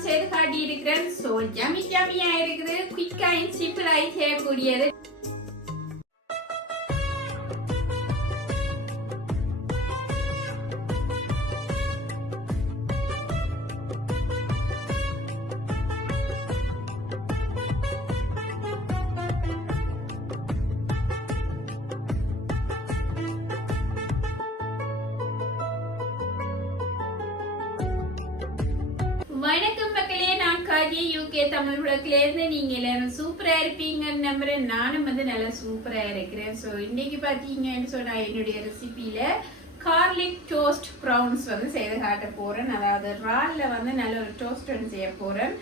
வந்து செய்து காட்டி இருக்கிறேன். ஸோ ஜமியா இருக்குது, குயிக்கா சிம்பிளாகி செய்யக்கூடியது. வணக்கம் மக்களே, நான் காஜி யூகே தமிழ் உலகிலேருந்து. நீங்க எல்லாரும் சூப்பரா இருப்பீங்கன்னு நம்புறேன். நானும் வந்து நல்லா சூப்பரா இருக்கிறேன். ஸோ இன்னைக்கு பாத்தீங்கன்னு சொன்னா என்னுடைய ரெசிபியில கார்லிக் டோஸ்ட் ப்ரௌன்ஸ் வந்து செய்து காட்ட போறேன். அதாவது ரால்ல வந்து நல்ல ஒரு டோஸ்ட் ஒன்று செய்ய போறேன்.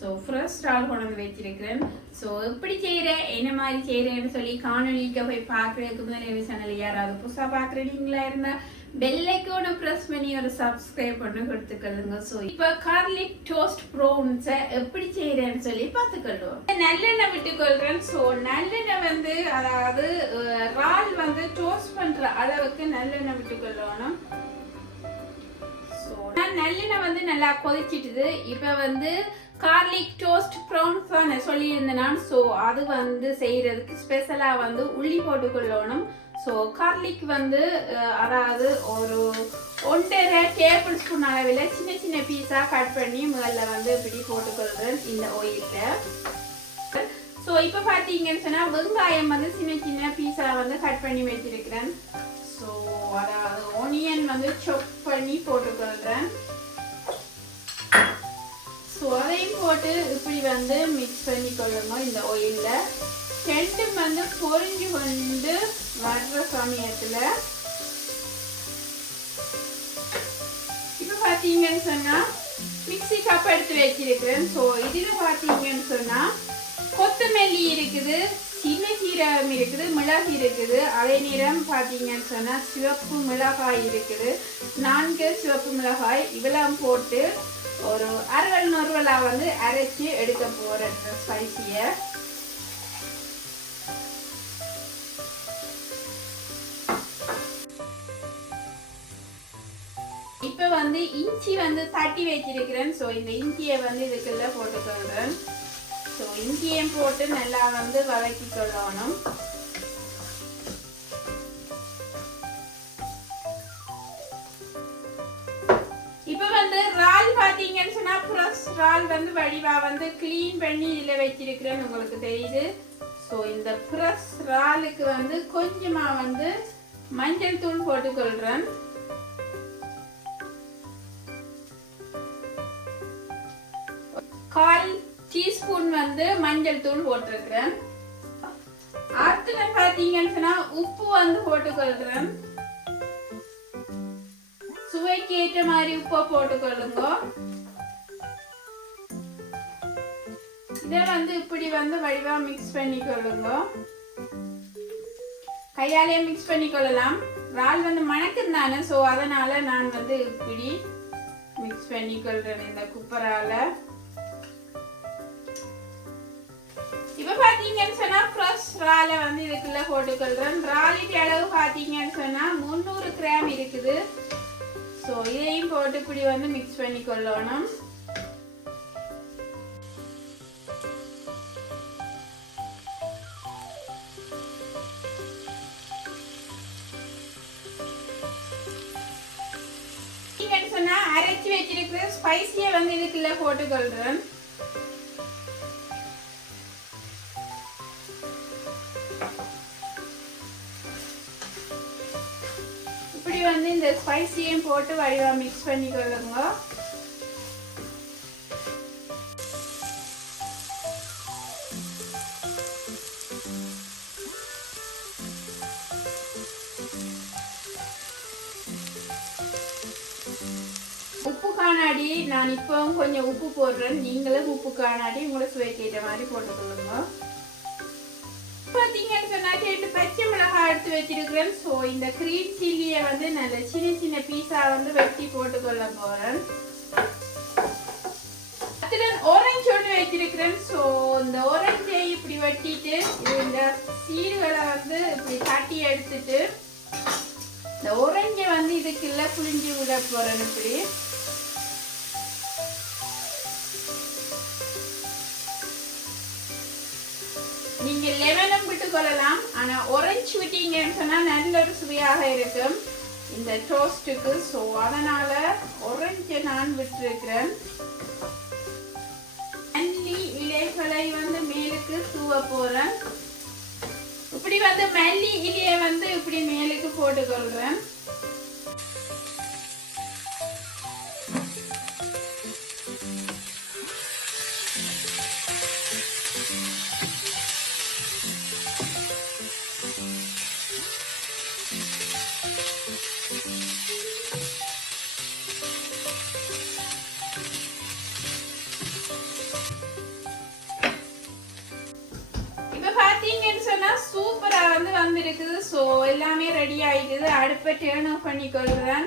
ஸோ ஃப்ரெஷ் ரால் கொண்டு வந்து வச்சிருக்கிறேன். ஸோ எப்படி செய்கிறேன், என்ன மாதிரி செய்கிறேன்னு சொல்லி காணொலிக்கு போய் பார்க்குறதுக்கு முதல் சேனல் யாராவது புதுசாக பார்க்குறீங்களா இருந்தால் பெல் ஐக்கானை ப்ரெஸ் பண்ணி ஒரு சப்ஸ்கிரைப் பண்ணி கொடுத்துக்கொள்ளுங்க. ஸோ இப்போ கார்லிக் டோஸ்ட் ப்ரௌன்ஸை எப்படி செய்கிறேன்னு சொல்லி பார்த்துக்கொள்ளுவோம். நல்லெண்ணெய் விட்டுக்கொள்கிறேன். ஸோ நல்லெண்ணெய் வந்து அதாவது ரால் வந்து டோஸ்ட் பண்ணுற அளவுக்கு நல்லெண்ணெய் விட்டுக்கொள்ளணும். ஸோ நான் நல்லெண்ணெய் வந்து நல்லா கொதிச்சிட்டுது. இப்போ வந்து கார்லிக் டோஸ்ட் ப்ரௌன்ஸ் தான் சொல்லியிருந்தேன் நான். ஸோ அது வந்து செய்யறதுக்கு ஸ்பெஷலாக வந்து உள்ளி போட்டுக்கொள்ளணும். ஸோ கார்லிக் வந்து அதாவது ஒரு 1.5 டேபிள் ஸ்பூன் அளவில் சின்ன சின்ன பீஸாக கட் பண்ணி முதல்ல வந்து இப்படி போட்டுக்கொள்கிறேன் இந்த ஆயிலில். ஸோ இப்போ பார்த்தீங்கன்னு சொன்னால் வெங்காயம் வந்து சின்ன சின்ன பீஸாக வந்து கட் பண்ணி வச்சிருக்கிறேன். ஸோ அதாவது ஆனியன் வந்து சாப் பண்ணி போட்டுக்கொள்கிறேன். ஸோ அதையும் போட்டு இப்படி வந்து மிக்ஸ் பண்ணி கொள்ளுங்க இந்த ஆயிலில். ரெண்டும் வந்து பொரிஞ்சு கொண்டு வர்ற சமயத்தில் இப்போ பார்த்தீங்கன்னு சொன்னால் மிக்ஸி கப் எடுத்து வச்சிருக்கிறேன். ஸோ இதில் பார்த்தீங்கன்னு சொன்னால் கொத்தமல்லி இருக்குது, சின்ன சீரகம் இருக்குது, மிளகு இருக்குது. அதே நேரம் பார்த்தீங்கன்னு சொன்னால் சிவப்பு மிளகாய் இருக்குது, 4 சிவப்பு மிளகாய். இவெல்லாம் போட்டு ஒரு அறுவல் நொறுவலா வந்து அரைச்சி எடுக்க போறேன் ஸ்பைசியை. இப்ப வந்து இஞ்சி வந்து தட்டி வச்சிருக்கிறேன். ஸோ இந்த இஞ்சியை வந்து இதுக்குள்ள போட்டுக்கொள்றேன். ஸோ இஞ்சியையும் போட்டு நல்லா வந்து வதக்கி கொள்ளணும். இப்ப வந்து ரால் பாத்தீங்கன்னு சொன்னா ஃப்ரெஷ் ரால் வந்து வடிவா வந்து கிளீன் பண்ணி இதுல வச்சிருக்கிறேன், உங்களுக்கு தெரியுது. ஸோ இந்த ஃப்ரெஷ் ராலுக்கு வந்து கொஞ்சமா வந்து மஞ்சள் தூள் போட்டுக்கொள்றேன். கால் டீஸ்பூன் வந்து மஞ்சள் தூள் போட்டிருக்கிறேன். அடுத்து பாத்தீங்கன்னு சொன்னா உப்பு வந்து போட்டுக்கொள்றேன். சுவைக்கு ஏற்ற மாதிரி உப்பை போட்டுக்கொள்ளுங்க. இதை வந்து இப்படி வந்து வடிவா மிக்ஸ் பண்ணிக்கொள்ளுங்க. கையாலே மிக்ஸ் பண்ணிக்கொள்ளலாம். ரால் வந்து மணக்குது தானே, ஸோ அதனால நான் வந்து இப்படி மிக்ஸ் பண்ணிக்கொள்றேன் இந்த குப்பரால. இப்ப பாத்தீங்கன்னு சொன்னா ஃப்ரெஷ் ராலை வந்து இதுக்குள்ள போட்டுக்கொள்றேன். ராலிக்கு அளவு பாத்தீங்கன்னு சொன்னா 300 கிராம் இருக்குது. ஸோ இதையும் போட்டு இப்படி வந்து மிக்ஸ் பண்ணி கொள்ளணும். சொன்னா அரைச்சி வச்சிருக்கிற ஸ்பைசியை வந்து இதுக்குள்ள போட்டுக்கொள்றேன். இப்படி வந்து இந்த ஸ்பைசியையும் போட்டு வடிவா மிக்ஸ் பண்ணிக்கொள்ளுங்க. உப்பு காணாடி நான் இப்பவும் கொஞ்சம் உப்பு போடுறேன். நீங்களும் உப்பு காணாடி உங்களை சுவைக்கு ஏற்ற மாதிரி போட்டுக்கொள்ளுங்க. பாத்தீங்கன்னு சொன்னா 2 பச்சை மிளகாய் எடுத்து வச்சிருக்கிறேன். ஸோ இந்த கிரீன் சில்லியை வந்து நல்ல சின்ன சின்ன பீஸா வந்து வெட்டி போட்டுக்கொள்ள போறேன். ஆரஞ்சு ஒன்று வச்சிருக்கிறேன். ஸோ இந்த ஆரஞ்சை இப்படி வெட்டிட்டு இந்த சீடுகளை வந்து இப்படி தட்டி எடுத்துட்டு இந்த ஆரஞ்சை வந்து இதுக்குள்ள புளிஞ்சு விட போறேன். இப்படி லெமனும் விட்டு கொள்ளலாம். ஆனா ஆரஞ்சு விட்டீங்கன்னு சொன்னா நல்ல ஒரு சுவையாக இருக்கும் இந்த டோஸ்டுக்கு. ஸோ அதனால ஆரஞ்சை நான் விட்டுருக்கிறேன். மல்லி இலைகளை மேலுக்கு தூவ போறேன். இப்படி மல்லி இலையை இப்படி மேலுக்கு போட்டுக்கொள்றேன். சூப்பரா வந்திருக்குது. சோ எல்லாமே ரெடி ஆயிடுது. அடுப்பை டர்ன் ஆஃப் பண்ணி கொள்றேன்.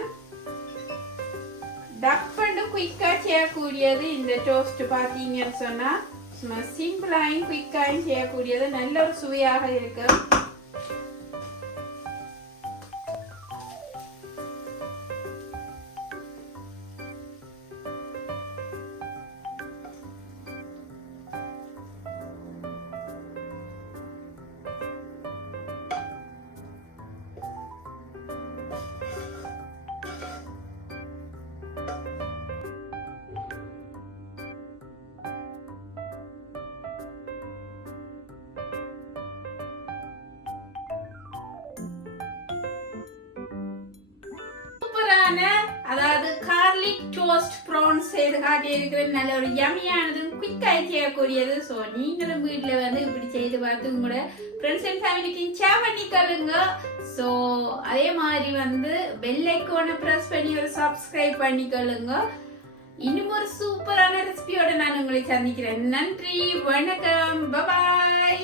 டக் பண்ணி குயிக்கா செய்யக்கூடியது இந்த டோஸ்ட். பாத்தீங்கன்னு சொன்னா சும்மா சிம்பிளாயும் குயிக்காயும் செய்யக்கூடியது. நல்ல ஒரு சுவையாக இருக்கு. அதாவது கார்லிக் டோஸ்ட் ப்ரான் செய்து காட்டி இருக்கிறது. நல்ல ஒரு யம்மியானது, குயிக்காக செய்யக்கூடியது. ஸோ நீங்களும் வீட்டில் இப்படி செய்து பார்த்து உங்களோட ஃப்ரெண்ட்ஸ் அண்ட் ஃபேமிலிக்கு ஷேர் பண்ணிக்கொள்ளுங்க. ஸோ அதே மாதிரி பெல் ஐக்கானை ப்ரெஸ் பண்ணி ஒரு சப்ஸ்கிரைப் பண்ணிக்கொள்ளுங்க. இன்னும் ஒரு சூப்பரான ரெசிபியோட நான் உங்களை சந்திக்கிறேன். நன்றி, வணக்கம், பாய்.